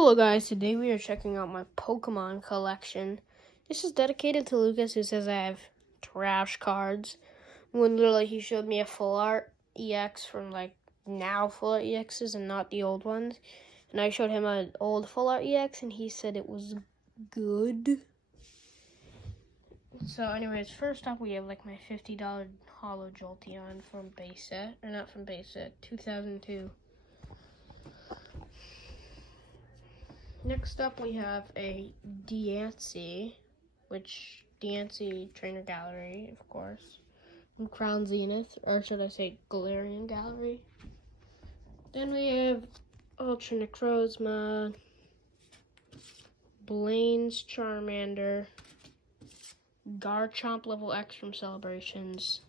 Hello guys, today we are checking out my Pokemon collection. This is dedicated to Lucas, who says I have trash cards. When literally he showed me a full art EX from now full art EXs and not the old ones. And I showed him an old full art EX and he said it was good. So anyways, first up we have my $50 Holo Jolteon from base set, or not from base set, 2002. Next up we have a Diancie, which Diancie Trainer Gallery, of course, from Crown Zenith, or should I say Galarian Gallery. Then we have Ultra Necrozma, Blaine's Charmander, Garchomp level X from Celebrations,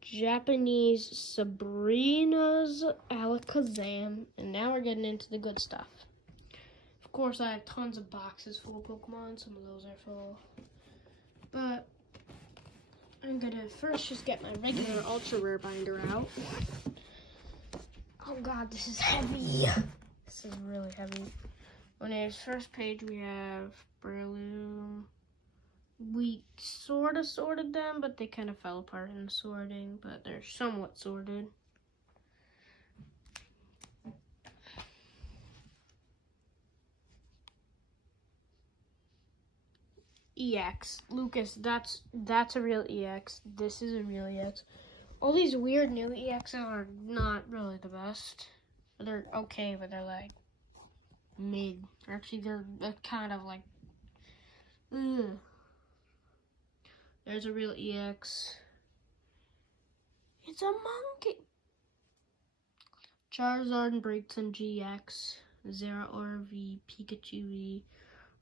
Japanese Sabrina's Alakazam, and now we're getting into the good stuff. Of course, I have tons of boxes full of Pokemon. Some of those are full. But I'm going to first just get my regular Ultra Rare binder out. Oh god, this is heavy. This is really heavy. On his first page, we have Breloom. We sort of sorted them, but they kind of fell apart in sorting, but they're somewhat sorted. EX. Lucas, that's a real EX. This is a real EX. All these weird new EXs are not really the best. They're okay, but they're mid. Actually, they're kind of ugh. There's a real EX. It's a monkey. Charizard and Braixen GX. Zeraora V, Pikachu V,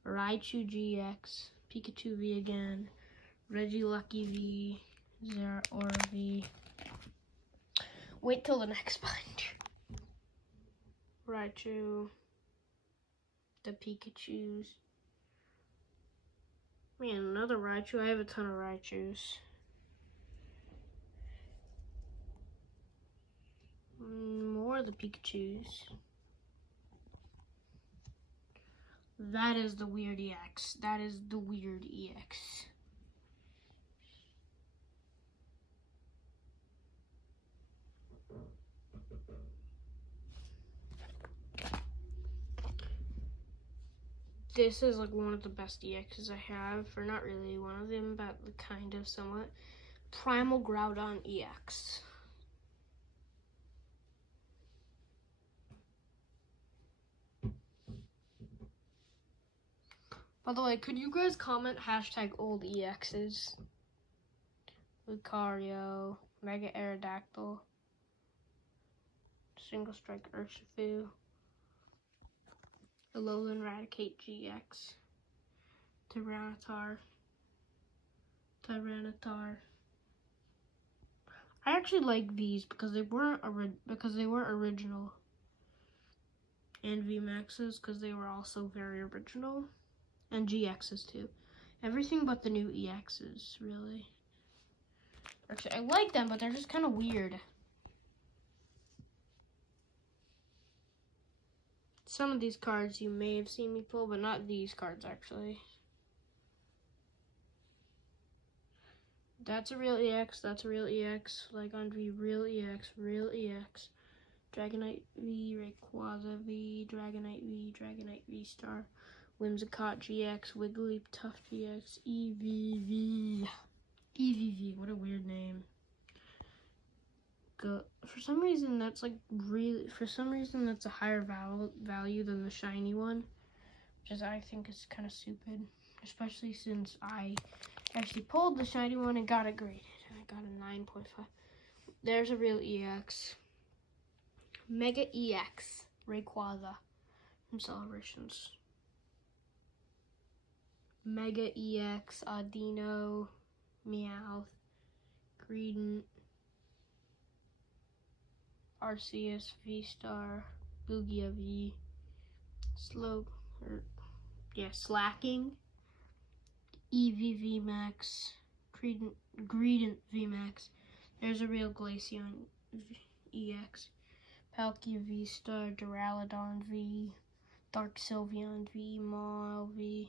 Raichu GX, Pikachu V again, Regilucky V, Zeraora V. Wait till the next binder. Raichu, the Pikachus. Man, another Raichu. I have a ton of Raichus. More of the Pikachus. That is the weird EX. That is the weird EX. This is one of the best EXs I have, or not really one of them, but kind of somewhat. Primal Groudon EX. By the way, could you guys comment hashtag old EXs? Lucario, Mega Aerodactyl, Single Strike Urshifu, Alolan Raticate GX, Tyranitar. I actually like these because they weren't original, and VMAXs because they were also very original. And GXs too. Everything but the new EXs, really. Actually, I like them, but they're just kind of weird. Some of these cards you may have seen me pull, but not these cards, actually. That's a real EX, that's a real EX. Lygon V, real EX, real EX. Dragonite V, Rayquaza V, Dragonite V Star. Whimsicott GX, Wigglytuff GX, EVV. EVV, what a weird name. For some reason, that's that's a higher value than the shiny one, which I think is kind of stupid, especially since I actually pulled the shiny one and got it graded. I got a 9.5. There's a real EX. Mega EX, Rayquaza from Celebrations. Mega EX, Audino, Meowth, Greedent, Arceus V-Star, Lugia V, Slacking, EV VMAX, Greedent VMAX. There's a real Glaceon EX, Palkia V-Star, Duraludon V, Dark Sylveon V, Maw V.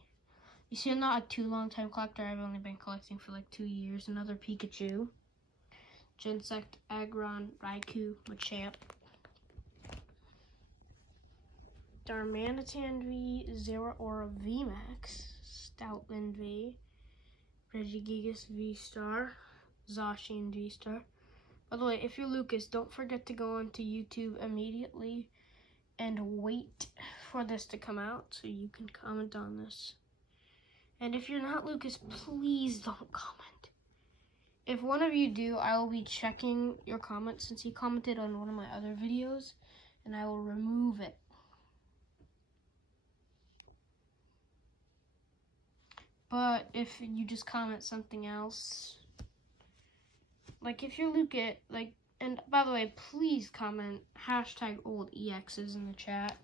You see, I'm not a too long time collector. I've only been collecting for like 2 years. Another Pikachu. Genesect, Aggron, Raikou, Machamp. Darmanitan V, Zeraora VMAX, Stoutland V, Regigigas V-Star, Zacian V-Star. By the way, if you're Lucas, don't forget to go onto YouTube immediately and wait for this to come out so you can comment on this. And if you're not Lucas, please don't comment. If one of you do, I will be checking your comment since you commented on one of my other videos, and I will remove it. But if you just comment something else, like if you're Lucas, like, and by the way, please comment hashtag old EXs in the chat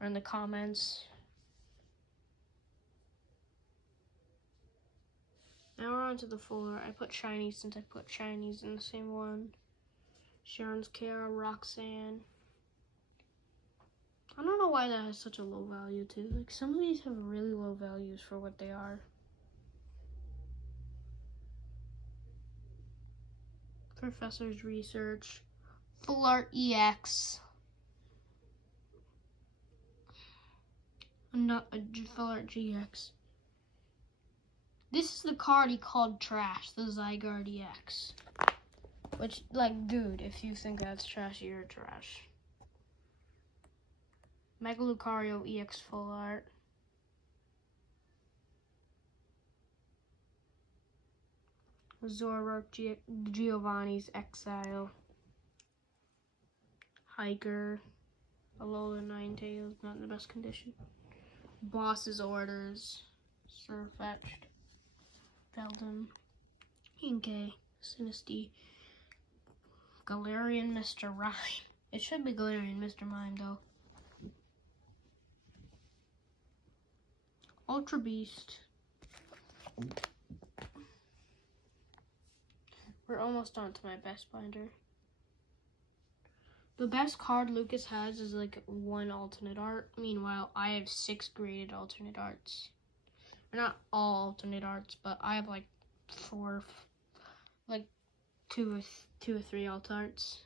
or in the comments. Now we're on to the full art. I put shinies since I put shinies in the same one. Sharon's Kara, Roxanne. I don't know why that has such a low value too. Like some of these have really low values for what they are. Professor's Research. Full Art EX. Not a Full Art GX. This is the card he called trash, the Zygarde EX. Which, like, dude, if you think that's trash, you're trash. Mega Lucario EX Full Art. Zoroark Giovanni's Exile. Hiker. Alola Ninetales, not in the best condition. Boss's Orders. Surfetched. Beldum. Inkay. Sinistea. Galarian Mr. Rhyme. It should be Galarian Mr. Mime though. Ultra Beast. We're almost on to my best binder. The best card Lucas has is like 1 alternate art. Meanwhile, I have 6 graded alternate arts. Or not all alternate arts, but I have like 4, like 2 or 3 alt arts.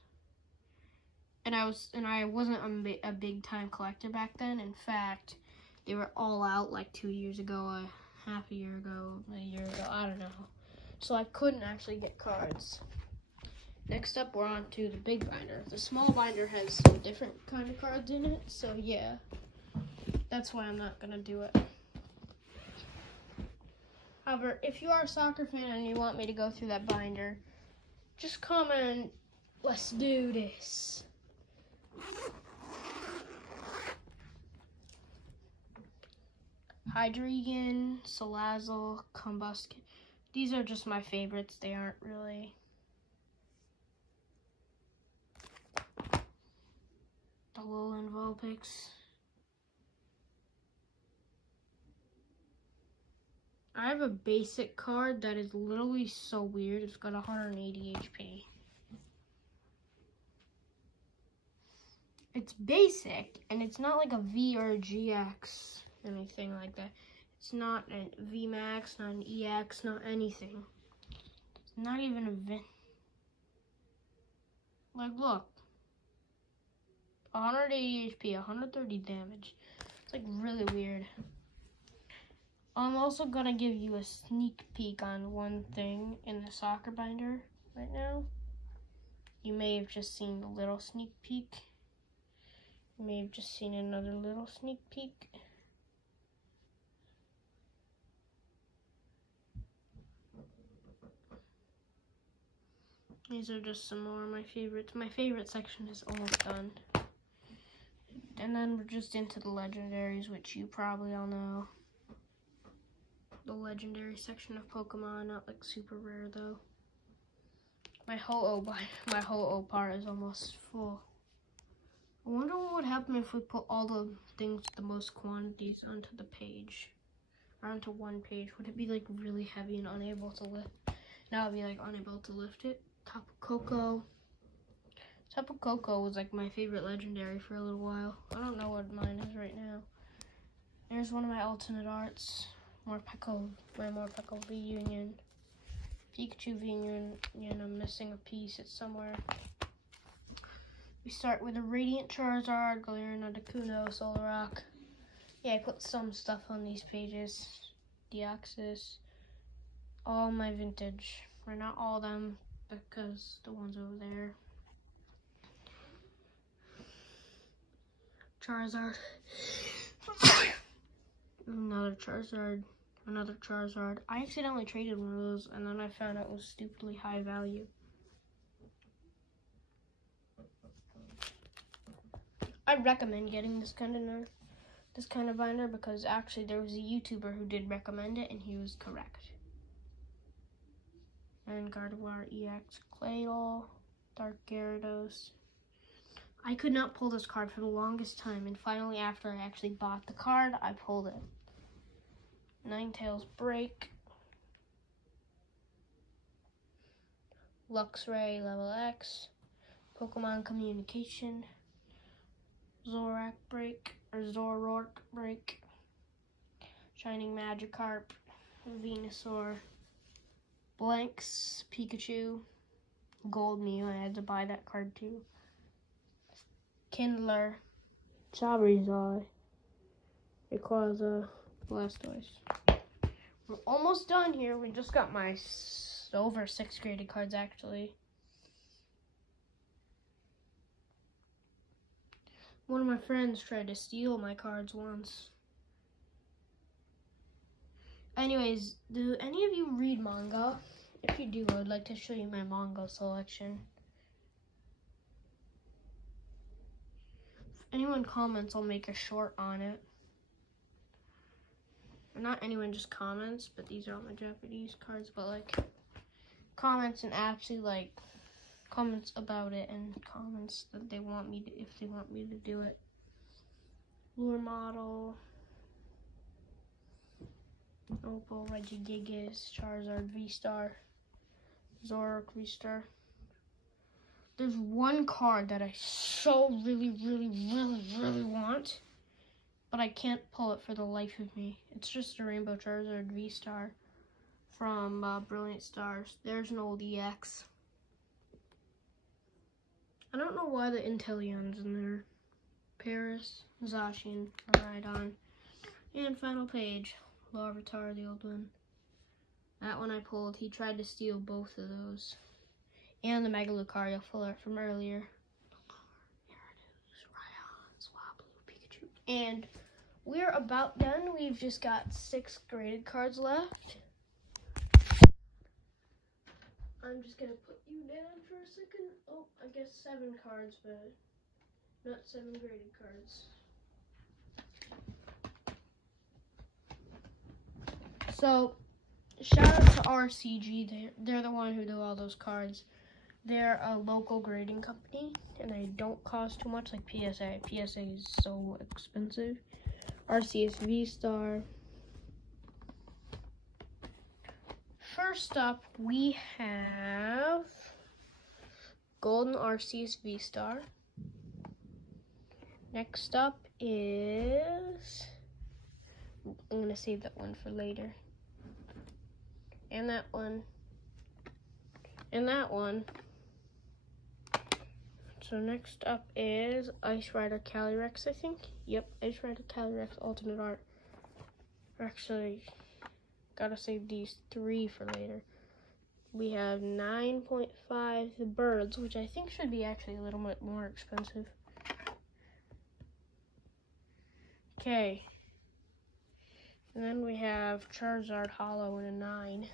And I wasn't a big time collector back then. In fact, they were all out like 2 years ago, half a year ago, a year ago, I don't know. So I couldn't actually get cards. Next up, we're on to the big binder. The small binder has some different kind of cards in it, so yeah. That's why I'm not gonna do it. However, if you are a soccer fan and you want me to go through that binder, just comment, let's do this. Hydreigon, Salazzle, Combusken. These are just my favorites. They aren't really. Alolan Vulpix. I have a basic card that is literally so weird. It's got 180 HP. It's basic, and it's not like a V or a GX, anything like that. It's not a VMAX, not an EX, not anything. It's not even a VIN. Like, look. 180 HP, 130 damage. It's like really weird. I'm also gonna give you a sneak peek on one thing in the soccer binder right now. You may have just seen a little sneak peek. You may have just seen another little sneak peek. These are just some more of my favorites. My favorite section is almost done. And then we're just into the legendaries, which you probably all know. The legendary section of Pokemon, not like super rare though. My whole O part is almost full. I wonder what would happen if we put all the things with the most quantities onto the page. Or onto one page. Would it be like really heavy and unable to lift? Now I'd be like unable to lift it. Tapu Koko. Tapu Koko was like my favorite legendary for a little while. I don't know what mine is right now. There's one of my alternate arts. My Morpeko V Union. Pikachu V Union, I'm missing a piece. It's somewhere. We start with a Radiant Charizard, Galarian Articuno, Solrock. Yeah, I put some stuff on these pages. Deoxys. All my vintage. Or not all of them, because the ones over there. Charizard. Another Charizard. I accidentally traded one of those, and then I found out it was stupidly high value. I'd recommend getting this kind of binder, because actually there was a YouTuber who did recommend it, and he was correct. And Gardevoir EX, Claydol, Dark Gyarados. I could not pull this card for the longest time, and finally after I actually bought the card, I pulled it. Ninetales Break. Luxray Level X. Pokemon Communication. Zoroark Break. Shining Magikarp. Venusaur. Blanks Pikachu. Gold Mew, I had to buy that card too. Kindler. Charizard. Rayquaza. Blastoise. We're almost done here. We just got my over 6 graded cards actually. One of my friends tried to steal my cards once. Anyways, do any of you read manga? If you do, I would like to show you my manga selection. If anyone comments, I'll make a short on it. Not anyone just comments, but these are all my Japanese cards, but like comments and actually like comments about it and comments that they want me to, if they want me to do it. Lure Model, Opal, Regigigas, Charizard V-Star, Zoroark V-Star. There's one card that I so really want, but I can't pull it for the life of me. It's just a Rainbow Charizard V-Star from Brilliant Stars. There's an old EX. I don't know why the Inteleon's in there. Paris, Zacian, Rhydon, and final page, Larvitar, the old one. That one I pulled. He tried to steal both of those. And the Mega Lucario full art from earlier. And we're about done. We've just got 6 graded cards left. I'm just gonna put you down for a second. Oh, I guess 7 cards, but not 7 graded cards. So, shout out to RCG. They're the one who do all those cards. They're a local grading company, and they don't cost too much like PSA. PSA is so expensive. RCS V-Star. First up, we have Golden Arceus V-Star. Next up is, I'm going to save that one for later. And that one. And that one. So next up is Ice Rider Calyrex, I think. Yep, Ice Rider Calyrex alternate art. Actually, gotta save these 3 for later. We have 9.5 birds, which I think should be actually a little bit more expensive. Okay. And then we have Charizard Hollow in a 9.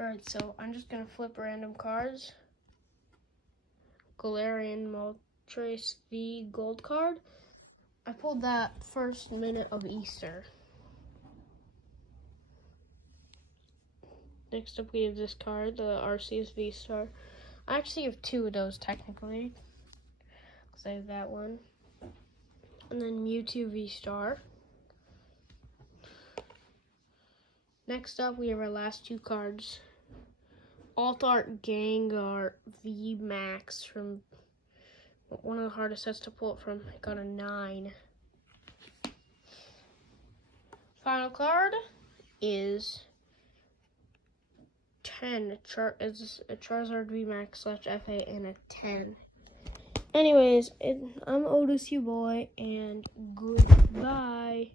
Alright, so I'm just gonna flip random cards. Galarian Moltres V Gold card. I pulled that first minute of Easter. Next up we have this card, the Arceus V-Star. I actually have 2 of those technically, because I have that one. And then Mewtwo V-Star. Next up we have our last 2 cards. Alt Art Gengar V-Max from one of the hardest sets to pull it from. I got a 9. Final card is 10. It's a Charizard VMAX / FA and a 10. Anyways, I'm Otis, you boy, and goodbye.